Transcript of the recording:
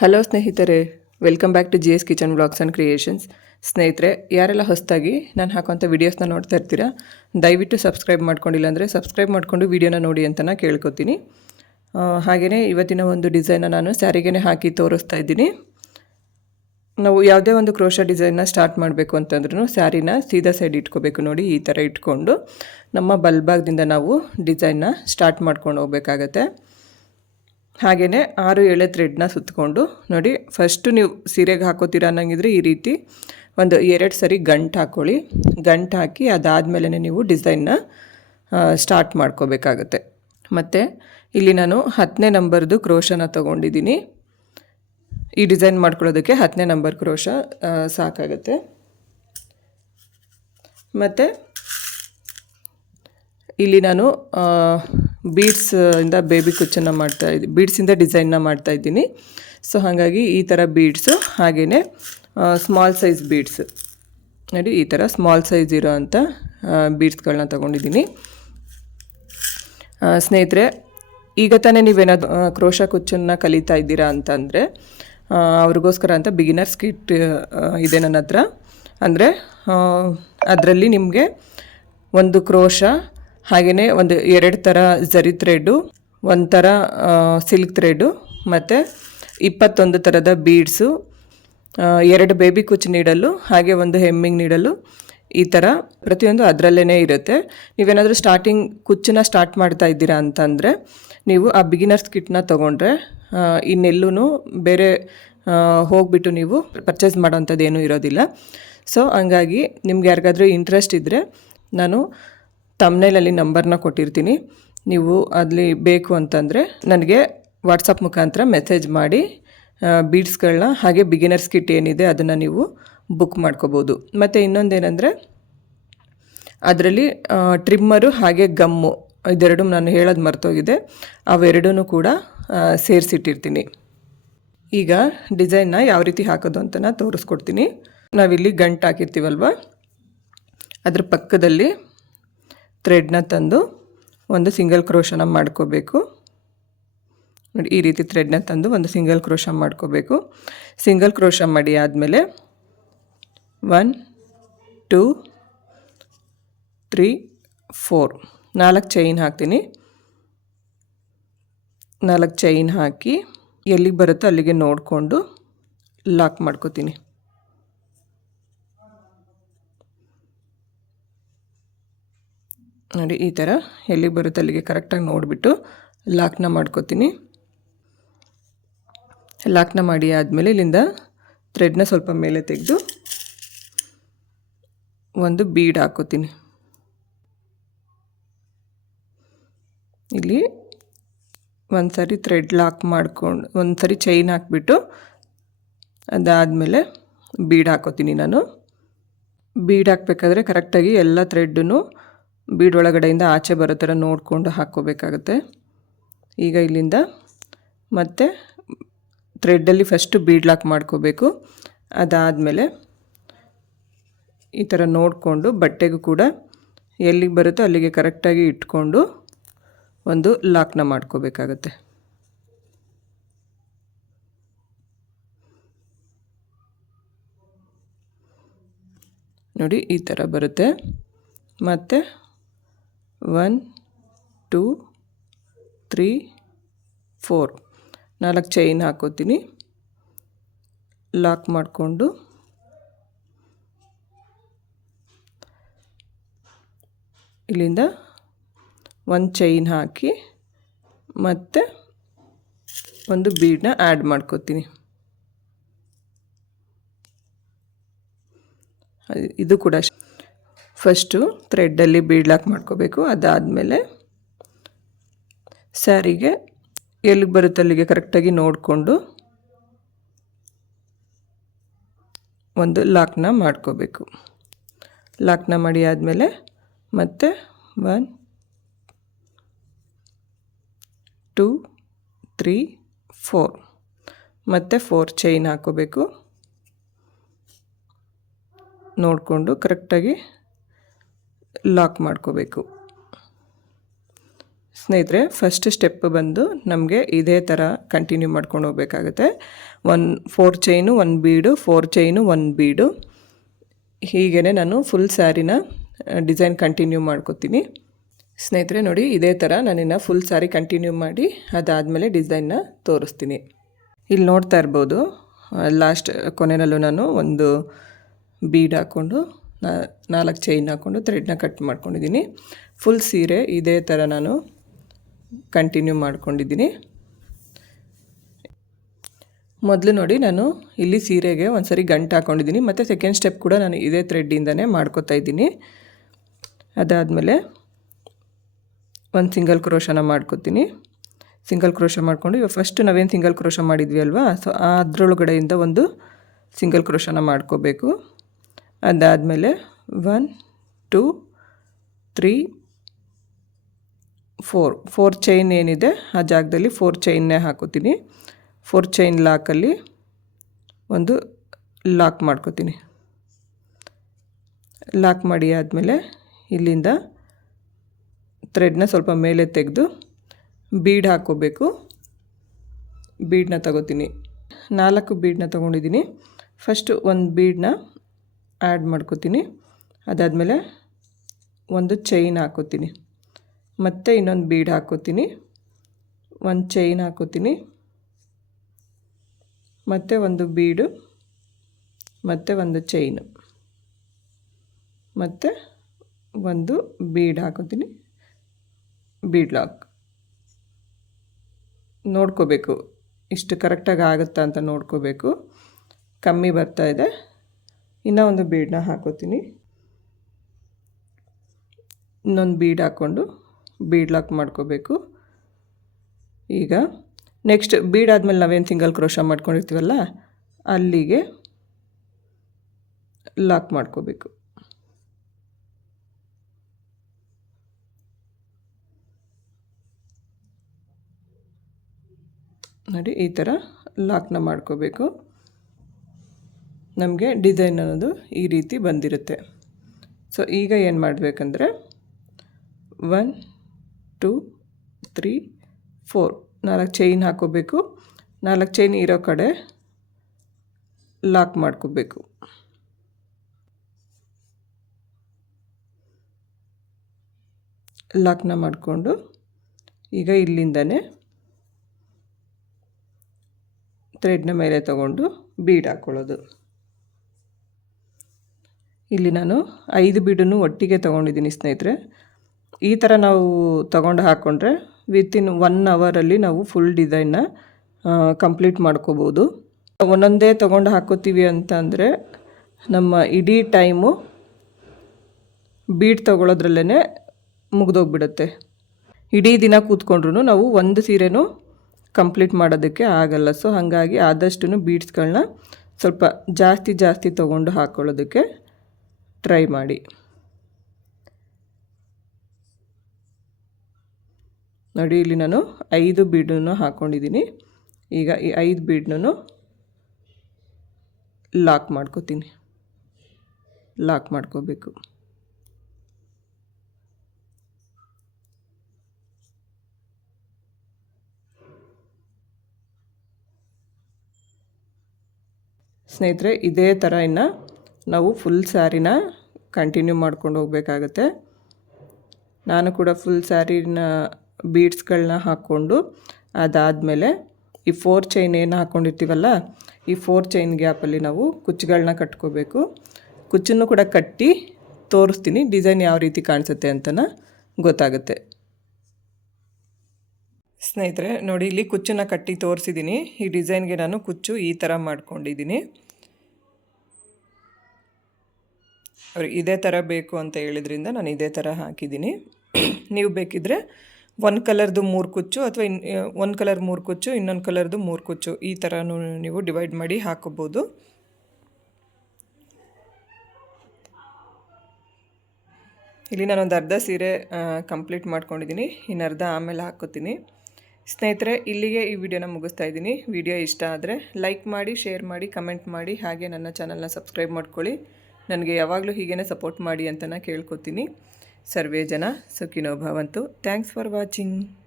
Hello ಸ್ನೇಹಿತರೆ, welcome back to G S kitchen vlogs and creations. ಸ್ನೇಹಿತರೆ, ಯಾರೆಲ್ಲ ಹೊಸದಾಗಿ ನಾನು ಹಾಕೋಂಥ ವೀಡಿಯೋಸ್ನ ನೋಡ್ತಾ ಇರ್ತೀರಾ, ದಯವಿಟ್ಟು ಸಬ್ಸ್ಕ್ರೈಬ್ ಮಾಡ್ಕೊಂಡಿಲ್ಲ ಅಂದರೆ ಸಬ್ಸ್ಕ್ರೈಬ್ ಮಾಡಿಕೊಂಡು ವೀಡಿಯೋನ ನೋಡಿ ಅಂತ ನಾನು ಕೇಳ್ಕೊತೀನಿ. ಹಾಗೆಯೇ ಇವತ್ತಿನ ಒಂದು ಡಿಸೈನ್ನ ನಾನು ಸ್ಯಾರಿಗೇ ಹಾಕಿ ತೋರಿಸ್ತಾ ಇದ್ದೀನಿ. ನಾವು ಯಾವುದೇ ಒಂದು ಕ್ರೋಶಾ ಡಿಸೈನ್ನ ಸ್ಟಾರ್ಟ್ ಮಾಡಬೇಕು ಅಂತಂದ್ರೂ ಸ್ಯಾರಿನ ಸೀದಾ ಸೈಡ್ ಇಟ್ಕೋಬೇಕು. ನೋಡಿ, ಈ ಥರ ಇಟ್ಕೊಂಡು ನಮ್ಮ ಬಲ್ಭಾಗದಿಂದ ನಾವು ಡಿಸೈನ್ನ ಸ್ಟಾರ್ಟ್ ಮಾಡ್ಕೊಂಡು ಹೋಗ್ಬೇಕಾಗತ್ತೆ. ಹಾಗೆಯೇ 6-7 ಥ್ರೆಡ್ನ ಸುತ್ತಕೊಂಡು ನೋಡಿ, ಫಸ್ಟು ನೀವು ಸೀರೆಗೆ ಹಾಕೋತೀರ ಅನ್ನಂಗಿದ್ರೆ ಈ ರೀತಿ ಒಂದು 2 ಸರಿ ಗಂಟು ಹಾಕ್ಕೊಳ್ಳಿ. ಗಂಟು ಹಾಕಿ ಅದಾದಮೇಲೆ ನೀವು ಡಿಸೈನ್ನ ಸ್ಟಾರ್ಟ್ ಮಾಡ್ಕೋಬೇಕಾಗತ್ತೆ. ಮತ್ತು ಇಲ್ಲಿ ನಾನು 10ನೇ ನಂಬರ್ದು ಕ್ರೋಶನ ತೊಗೊಂಡಿದ್ದೀನಿ. ಈ ಡಿಸೈನ್ ಮಾಡ್ಕೊಳ್ಳೋದಕ್ಕೆ 10ನೇ ನಂಬರ್ ಕ್ರೋಶ ಸಾಕಾಗುತ್ತೆ. ಮತ್ತು ಇಲ್ಲಿ ನಾನು ಬೀಡ್ಸಿಂದ ಬೇಬಿ ಕುಚ್ಚನ್ನು ಬೀಡ್ಸಿಂದ ಡಿಸೈನ್ನ ಮಾಡ್ತಾಯಿದ್ದೀನಿ. ಸೊ ಹಾಗಾಗಿ ಈ ಥರ ಬೀಡ್ಸು, ಹಾಗೆಯೇ ಸ್ಮಾಲ್ ಸೈಜ್ ಬೀಡ್ಸ್ ನೋಡಿ, ಈ ಥರ ಸ್ಮಾಲ್ ಸೈಜ್ ಇರೋ ಅಂಥ ಬೀಡ್ಸ್ಗಳನ್ನ ತೊಗೊಂಡಿದ್ದೀನಿ. ಸ್ನೇಹಿತರೆ, ಈಗ ತಾನೇ ನೀವೇನಾದ್ರು ಕ್ರೋಶಾ ಕುಚ್ಚನ್ನು ಕಲಿತಾ ಇದ್ದೀರಾ ಅಂತಂದರೆ ಅವ್ರಿಗೋಸ್ಕರ ಅಂತ ಬಿಗಿನರ್ಸ್ ಕಿಟ್ ಇದೆ ನನ್ನ ಹತ್ರ. ಅಂದರೆ ಅದರಲ್ಲಿ ನಿಮಗೆ ಒಂದು ಕ್ರೋಶಾ, ಹಾಗೆಯೇ ಒಂದು 2 ಥರ ಝರಿ ಥ್ರೆಡ್ಡು, ಒಂದು ಥರ ಸಿಲ್ಕ್ ಥ್ರೆಡ್ಡು, ಮತ್ತು 21 ಥರದ ಬೀಡ್ಸು, 2 ಬೇಬಿ ಕುಚ್ಚು ನೀಡಲು, ಹಾಗೆ ಒಂದು ಹೆಮ್ಮಿಂಗ್ ನೀಡಲು, ಈ ಥರ ಪ್ರತಿಯೊಂದು ಅದರಲ್ಲೇ ಇರುತ್ತೆ. ನೀವೇನಾದರೂ ಕುಚ್ಚನ್ನ ಸ್ಟಾರ್ಟ್ ಮಾಡ್ತಾ ಇದ್ದೀರಾ ಅಂತಂದರೆ ನೀವು ಆ ಬಿಗಿನರ್ಸ್ ಕಿಟ್ನ ತೊಗೊಂಡ್ರೆ ಇನ್ನೆಲ್ಲೂ ಬೇರೆ ಹೋಗಿಬಿಟ್ಟು ನೀವು ಪರ್ಚೇಸ್ ಮಾಡೋವಂಥದ್ದು ಏನೂ ಇರೋದಿಲ್ಲ. ಸೊ ಹಂಗಾಗಿ ನಿಮ್ಗೆ ಯಾರಿಗಾದ್ರೂ ಇಂಟ್ರೆಸ್ಟ್ ಇದ್ದರೆ ನಾನು ತಮ್ನೇಲಲ್ಲಿ ನಂಬರ್ನ ಕೊಟ್ಟಿರ್ತೀನಿ. ನೀವು ಅಲ್ಲಿ ಬೇಕು ಅಂತಂದರೆ ನನಗೆ ವಾಟ್ಸಪ್ ಮುಖಾಂತರ ಮೆಸೇಜ್ ಮಾಡಿ ಬೀಡ್ಸ್ಗಳನ್ನ ಹಾಗೆ ಬಿಗಿನರ್ಸ್ ಕಿಟ್ ಏನಿದೆ ಅದನ್ನು ನೀವು ಬುಕ್ ಮಾಡ್ಕೋಬೋದು. ಮತ್ತು ಇನ್ನೊಂದೇನೆಂದರೆ ಅದರಲ್ಲಿ ಟ್ರಿಮ್ಮರು ಹಾಗೆ ಗಮ್ಮು ಇದೆರಡು ನಾನು ಹೇಳೋದು ಮರ್ತೋಗಿದೆ, ಅವೆರಡೂ ಕೂಡ ಸೇರಿಸಿಟ್ಟಿರ್ತೀನಿ. ಈಗ ಡಿಸೈನ್ನ ಯಾವ ರೀತಿ ಹಾಕೋದು ಅಂತ ನಾನು ತೋರಿಸ್ಕೊಡ್ತೀನಿ. ನಾವಿಲ್ಲಿ ಗಂಟು ಹಾಕಿರ್ತೀವಲ್ವ, ಅದ್ರ ಪಕ್ಕದಲ್ಲಿ ಥ್ರೆಡ್ನ ತಂದು ಒಂದು ಸಿಂಗಲ್ ಕ್ರೋಶನ ಮಾಡ್ಕೋಬೇಕು. ನೋಡಿ, ಈ ರೀತಿ ಥ್ರೆಡ್ನ ತಂದು ಒಂದು ಸಿಂಗಲ್ ಕ್ರೋಶ ಮಾಡ್ಕೋಬೇಕು. ಸಿಂಗಲ್ ಕ್ರೋಶ ಮಾಡಿ ಆದಮೇಲೆ 1 2 3 4 4 ಚೈನ್ ಹಾಕ್ತೀನಿ. 4 ಚೈನ್ ಹಾಕಿ ಎಲ್ಲಿಗೆ ಬರುತ್ತೋ ಅಲ್ಲಿಗೆ ನೋಡಿಕೊಂಡು ಲಾಕ್ ಮಾಡ್ಕೋತೀನಿ. ನೋಡಿ, ಈ ಥರ ಎಲ್ಲಿಗೆ ಬರುತ್ತೆ ಅಲ್ಲಿಗೆ ಕರೆಕ್ಟಾಗಿ ನೋಡಿಬಿಟ್ಟು ಲಾಕ್ನ ಮಾಡ್ಕೋತೀನಿ. ಲಾಕ್ನ ಮಾಡಿ ಆದಮೇಲೆ ಇಲ್ಲಿಂದ ಥ್ರೆಡ್ನ ಸ್ವಲ್ಪ ಮೇಲೆ ತೆಗೆದು ಒಂದು ಬೀಡ್ ಹಾಕೋತೀನಿ. ಇಲ್ಲಿ ಒಂದು ಸರಿ ಥ್ರೆಡ್ ಲಾಕ್ ಮಾಡ್ಕೊಂಡು ಒಂದು ಸರಿ ಚೈನ್ ಹಾಕ್ಬಿಟ್ಟು ಅದಾದಮೇಲೆ ಬೀಡ್ ಹಾಕೋತೀನಿ. ನಾನು ಬೀಡ್ ಹಾಕಬೇಕಾದ್ರೆ ಕರೆಕ್ಟಾಗಿ ಎಲ್ಲ ಥ್ರೆಡ್ಡೂ ಬೀಡ್ ಒಳಗಡೆಯಿಂದ ಆಚೆ ಬರೋ ಥರ ನೋಡಿಕೊಂಡು ಹಾಕ್ಕೋಬೇಕಾಗತ್ತೆ. ಈಗ ಇಲ್ಲಿಂದ ಮತ್ತೆ ಥ್ರೆಡ್ಡಲ್ಲಿ ಫಸ್ಟು ಬೀಡ್ ಲಾಕ್ ಮಾಡ್ಕೋಬೇಕು. ಅದಾದಮೇಲೆ ಈ ಥರ ನೋಡಿಕೊಂಡು ಬಟ್ಟೆಗೂ ಕೂಡ ಎಲ್ಲಿಗೆ ಬರುತ್ತೋ ಅಲ್ಲಿಗೆ ಕರೆಕ್ಟಾಗಿ ಇಟ್ಕೊಂಡು ಒಂದು ಲಾಕ್ನ ಮಾಡ್ಕೋಬೇಕಾಗತ್ತೆ. ನೋಡಿ, ಈ ಥರ ಬರುತ್ತೆ. ಮತ್ತು 1 2 3 4 4 ಚೈನ್ ಹಾಕೋತೀನಿ. ಲಾಕ್ ಮಾಡಿಕೊಂಡು ಇಲ್ಲಿಂದ ಒಂದು ಚೈನ್ ಹಾಕಿ ಮತ್ತು ಒಂದು ಬೀಡನ್ನ ಆ್ಯಡ್ ಮಾಡ್ಕೋತೀನಿ. ಇದು ಕೂಡ ಫಸ್ಟು ಥ್ರೆಡ್ಡಲ್ಲಿ ಬೀಡ್ ಲಾಕ್ ಮಾಡ್ಕೋಬೇಕು. ಅದಾದಮೇಲೆ ಸ್ಯಾರಿಗೆ ಎಲ್ಲಿಗೆ ಬರುತ್ತೆ ಅಲ್ಲಿಗೆ ಕರೆಕ್ಟಾಗಿ ನೋಡಿಕೊಂಡು ಒಂದು ಲಾಕ್ನ ಮಾಡ್ಕೋಬೇಕು. ಲಾಕ್ನ ಮಾಡಿ ಆದಮೇಲೆ ಮತ್ತೆ 1 2 3 4 ಮತ್ತು 4 ಚೈನ್ ಹಾಕೋಬೇಕು. ನೋಡಿಕೊಂಡು ಕರೆಕ್ಟಾಗಿ ಲಾಕ್ ಮಾಡ್ಕೋಬೇಕು. ಸ್ನೇಹಿತರೆ, ಫಸ್ಟ್ ಸ್ಟೆಪ್ ಬಂದು ನಮಗೆ ಇದೇ ಥರ ಕಂಟಿನ್ಯೂ ಮಾಡ್ಕೊಂಡು ಹೋಗ್ಬೇಕಾಗುತ್ತೆ. 4 ಚೈನು 1 ಬೀಡು, 4 ಚೈನು 1 ಬೀಡು, ಹೀಗೇ ನಾನು ಫುಲ್ ಸ್ಯಾರಿನ ಡಿಸೈನ್ ಕಂಟಿನ್ಯೂ ಮಾಡ್ಕೋತೀನಿ. ಸ್ನೇಹಿತರೆ ನೋಡಿ, ಇದೇ ಥರ ನಾನಿನ್ನು ಫುಲ್ ಸ್ಯಾರಿ ಕಂಟಿನ್ಯೂ ಮಾಡಿ ಅದಾದಮೇಲೆ ಡಿಸೈನ್ನ ತೋರಿಸ್ತೀನಿ. ಇಲ್ಲಿ ನೋಡ್ತಾ ಇರ್ಬೋದು, ಲಾಸ್ಟ್ ಕೊನೆಯಲ್ಲೂ ನಾನು ಒಂದು ಬೀಡ್ ಹಾಕ್ಕೊಂಡು 4 ಚೈನ್ ಹಾಕ್ಕೊಂಡು ಥ್ರೆಡ್ನ ಕಟ್ ಮಾಡ್ಕೊಂಡಿದ್ದೀನಿ. ಫುಲ್ ಸೀರೆ ಇದೇ ಥರ ನಾನು ಕಂಟಿನ್ಯೂ ಮಾಡ್ಕೊಂಡಿದ್ದೀನಿ. ಮೊದಲು ನೋಡಿ, ನಾನು ಇಲ್ಲಿ ಸೀರೆಗೆ ಒಂದು ಸರಿ ಗಂಟು ಹಾಕ್ಕೊಂಡಿದ್ದೀನಿ, ಮತ್ತು ಸೆಕೆಂಡ್ ಸ್ಟೆಪ್ ಕೂಡ ನಾನು ಇದೇ ಥ್ರೆಡ್ಡಿಂದನೇ ಮಾಡ್ಕೋತಾ ಇದ್ದೀನಿ. ಅದಾದಮೇಲೆ ಒಂದು ಸಿಂಗಲ್ ಕ್ರೋಶನ ಮಾಡ್ಕೋತೀನಿ. ಸಿಂಗಲ್ ಕ್ರೋಶ ಮಾಡಿಕೊಂಡು ಇವಾಗ ಫಸ್ಟ್ ನಾವೇನು ಸಿಂಗಲ್ ಕ್ರೋಶ ಮಾಡಿದ್ವಿ ಅಲ್ವಾ, ಸೊ ಅದರೊಳಗಡೆಯಿಂದ ಒಂದು ಸಿಂಗಲ್ ಕ್ರೋಶನ ಮಾಡ್ಕೋಬೇಕು. ಅದಾದಮೇಲೆ 1 2 3 4 ಚೈನ್ ಏನಿದೆ ಆ ಜಾಗದಲ್ಲಿ 4 ಚೈನ್ನೇ ಹಾಕೋತೀನಿ. 4 ಚೈನ್ ಲಾಕಲ್ಲಿ ಒಂದು ಲಾಕ್ ಮಾಡ್ಕೋತೀನಿ. ಲಾಕ್ ಮಾಡಿ ಆದಮೇಲೆ ಇಲ್ಲಿಂದ ಥ್ರೆಡ್ನ ಸ್ವಲ್ಪ ಮೇಲೆ ತೆಗೆದು ಬೀಡ್ ಹಾಕ್ಕೋಬೇಕು. ಬೀಡನ್ನ ತಗೋತೀನಿ. 4 ಬೀಡನ್ನ ತೊಗೊಂಡಿದ್ದೀನಿ. ಫಸ್ಟು ಒಂದು ಬೀಡನ್ನ ಆ್ಯಡ್ ಮಾಡ್ಕೋತೀನಿ. ಅದಾದಮೇಲೆ ಒಂದು ಚೈನ್ ಹಾಕೋತೀನಿ, ಮತ್ತು ಇನ್ನೊಂದು ಬೀಡ್ ಹಾಕೋತೀನಿ, ಒಂದು ಚೈನ್ ಹಾಕೋತೀನಿ, ಮತ್ತು ಒಂದು ಬೀಡು, ಮತ್ತು ಒಂದು ಚೈನು, ಮತ್ತು ಒಂದು ಬೀಡ್ ಹಾಕೋತೀನಿ. ಬೀಡ್ ಲಾಕ್ ನೋಡ್ಕೋಬೇಕು, ಇಷ್ಟು ಕರೆಕ್ಟಾಗಿ ಆಗುತ್ತಾ ಅಂತ ನೋಡ್ಕೋಬೇಕು. ಕಮ್ಮಿ ಬರ್ತಾಯಿದೆ, ಇನ್ನೂ ಒಂದು ಬೀಡನ್ನ ಹಾಕೋತೀನಿ. ಇನ್ನೊಂದು ಬೀಡ್ ಹಾಕ್ಕೊಂಡು ಬೀಡ್ ಲಾಕ್ ಮಾಡ್ಕೋಬೇಕು. ಈಗ ನೆಕ್ಸ್ಟ್ ಬೀಡ್ ಆದಮೇಲೆ ನಾವೇನು ಸಿಂಗಲ್ ಕ್ರೋಶ ಮಾಡ್ಕೊಂಡಿರ್ತೀವಲ್ಲ ಅಲ್ಲಿಗೆ ಲಾಕ್ ಮಾಡ್ಕೋಬೇಕು. ನೋಡಿ, ಈ ಥರ ಲಾಕ್ನ ಮಾಡ್ಕೋಬೇಕು. ನಮಗೆ ಡಿಸೈನ್ ಅನ್ನೋದು ಈ ರೀತಿ ಬಂದಿರುತ್ತೆ. ಸೊ ಈಗ ಏನು ಮಾಡಬೇಕಂದ್ರೆ 1 2 3 4 4 ಚೈನ್ ಹಾಕೋಬೇಕು. 4 ಚೈನ್ ಇರೋ ಕಡೆ ಲಾಕ್ ಮಾಡ್ಕೋಬೇಕು. ಲಾಕ್ನ ಮಾಡಿಕೊಂಡು ಈಗ ಇಲ್ಲಿಂದನೇ ಥ್ರೆಡ್ನ ಮೇಲೆ ತಗೊಂಡು ಬೀಡ್ ಹಾಕ್ಕೊಳ್ಳೋದು. ಇಲ್ಲಿ ನಾನು 5 ಬೀಡನ್ನು ಒಟ್ಟಿಗೆ ತೊಗೊಂಡಿದ್ದೀನಿ ಸ್ನೇಹಿತರೆ. ಈ ಥರ ನಾವು ತಗೊಂಡು ಹಾಕ್ಕೊಂಡ್ರೆ ವಿತಿನ್ 1 ಅವರಲ್ಲಿ ನಾವು ಫುಲ್ ಡಿಸೈನ್ನ ಕಂಪ್ಲೀಟ್ ಮಾಡ್ಕೋಬೋದು. ಒಂದೊಂದೇ ತೊಗೊಂಡು ಹಾಕೋತೀವಿ ಅಂತ ಅಂದರೆ ನಮ್ಮ ಇಡೀ ಟೈಮು ಬೀಡ್ ತೊಗೊಳೋದ್ರಲ್ಲೇ ಮುಗಿದೋಗ್ಬಿಡುತ್ತೆ. ಇಡೀ ದಿನ ಕೂತ್ಕೊಂಡ್ರೂ ನಾವು ಒಂದು ಸೀರೆನೂ ಕಂಪ್ಲೀಟ್ ಮಾಡೋದಕ್ಕೆ ಆಗಲ್ಲ. ಸೊ ಹಾಗಾಗಿ ಆದಷ್ಟು ಬೀಡ್ಸ್ಗಳನ್ನ ಸ್ವಲ್ಪ ಜಾಸ್ತಿ ತೊಗೊಂಡು ಹಾಕ್ಕೊಳ್ಳೋದಕ್ಕೆ ಟ್ರೈ ಮಾಡಿ. ನೋಡಿ, ಇಲ್ಲಿ ನಾನು 5 ಬೀಡನ್ನು ಹಾಕ್ಕೊಂಡಿದ್ದೀನಿ. ಈಗ ಈ 5 ಬೀಡನ್ನು ಲಾಕ್ ಮಾಡ್ಕೋತೀನಿ. ಲಾಕ್ ಮಾಡ್ಕೋಬೇಕು. ಸ್ನೇಹಿತರೆ, ಇದೇ ಥರ ಇನ್ನು ನಾವು ಫುಲ್ ಸ್ಯಾರಿನ ಕಂಟಿನ್ಯೂ ಮಾಡ್ಕೊಂಡು ಹೋಗಬೇಕಾಗತ್ತೆ. ನಾನು ಕೂಡ ಫುಲ್ ಸ್ಯಾರಿನ ಬೀಡ್ಸ್ಗಳನ್ನ ಹಾಕ್ಕೊಂಡು ಅದಾದಮೇಲೆ ಈ 4 ಚೈನ್ ಏನು ಹಾಕ್ಕೊಂಡಿರ್ತೀವಲ್ಲ, ಈ 4 ಚೈನ್ ಗ್ಯಾಪಲ್ಲಿ ನಾವು ಕುಚ್ಚುಗಳನ್ನ ಕಟ್ಕೋಬೇಕು. ಕುಚ್ಚನ್ನು ಕೂಡ ಕಟ್ಟಿ ತೋರಿಸ್ತೀನಿ, ಡಿಸೈನ್ ಯಾವ ರೀತಿ ಕಾಣಿಸುತ್ತೆ ಅಂತನ ಗೊತ್ತಾಗುತ್ತೆ. ಸ್ನೇಹಿತರೆ ನೋಡಿ, ಇಲ್ಲಿ ಕುಚ್ಚನ್ನು ಕಟ್ಟಿ ತೋರಿಸಿದ್ದೀನಿ. ಈ ಡಿಸೈನ್ಗೆ ನಾನು ಕುಚ್ಚು ಈ ಥರ ಮಾಡ್ಕೊಂಡಿದ್ದೀನಿ. ಅವ್ರಿಗೆ ಇದೇ ಥರ ಬೇಕು ಅಂತ ಹೇಳಿದ್ರಿಂದ ನಾನು ಇದೇ ಥರ ಹಾಕಿದ್ದೀನಿ. ನೀವು ಬೇಕಿದ್ದರೆ 1 ಕಲರ್ದು 3 ಕುಚ್ಚು ಅಥವಾ 1 ಕಲರ್ 3 ಕುಚ್ಚು, ಇನ್ನೊಂದು ಕಲರ್ದು 3 ಕುಚ್ಚು, ಈ ಥರನೂ ನೀವು ಡಿವೈಡ್ ಮಾಡಿ ಹಾಕೋಬೋದು. ಇಲ್ಲಿ ನಾನೊಂದು ಅರ್ಧ ಸೀರೆ ಕಂಪ್ಲೀಟ್ ಮಾಡ್ಕೊಂಡಿದ್ದೀನಿ, ಇನ್ನು ಅರ್ಧ ಆಮೇಲೆ ಹಾಕೋತೀನಿ. ಸ್ನೇಹಿತರೆ, ಇಲ್ಲಿಗೆ ಈ ವಿಡಿಯೋನ ಮುಗಿಸ್ತಾ ಇದ್ದೀನಿ. ವಿಡಿಯೋ ಇಷ್ಟ ಆದರೆ ಲೈಕ್ ಮಾಡಿ, ಶೇರ್ ಮಾಡಿ, ಕಮೆಂಟ್ ಮಾಡಿ, ಹಾಗೆ ನನ್ನ ಚಾನಲ್ನ ಸಬ್ಸ್ಕ್ರೈಬ್ ಮಾಡ್ಕೊಳ್ಳಿ. ನನಗೆ ಯಾವಾಗಲೂ ಹೀಗೇ ಸಪೋರ್ಟ್ ಮಾಡಿ ಅಂತ ನಾನು ಕೇಳ್ಕೊತೀನಿ. ಸರ್ವೇ ಜನ ಸುಖಿನೋ ಭವಂತು. Thanks for watching.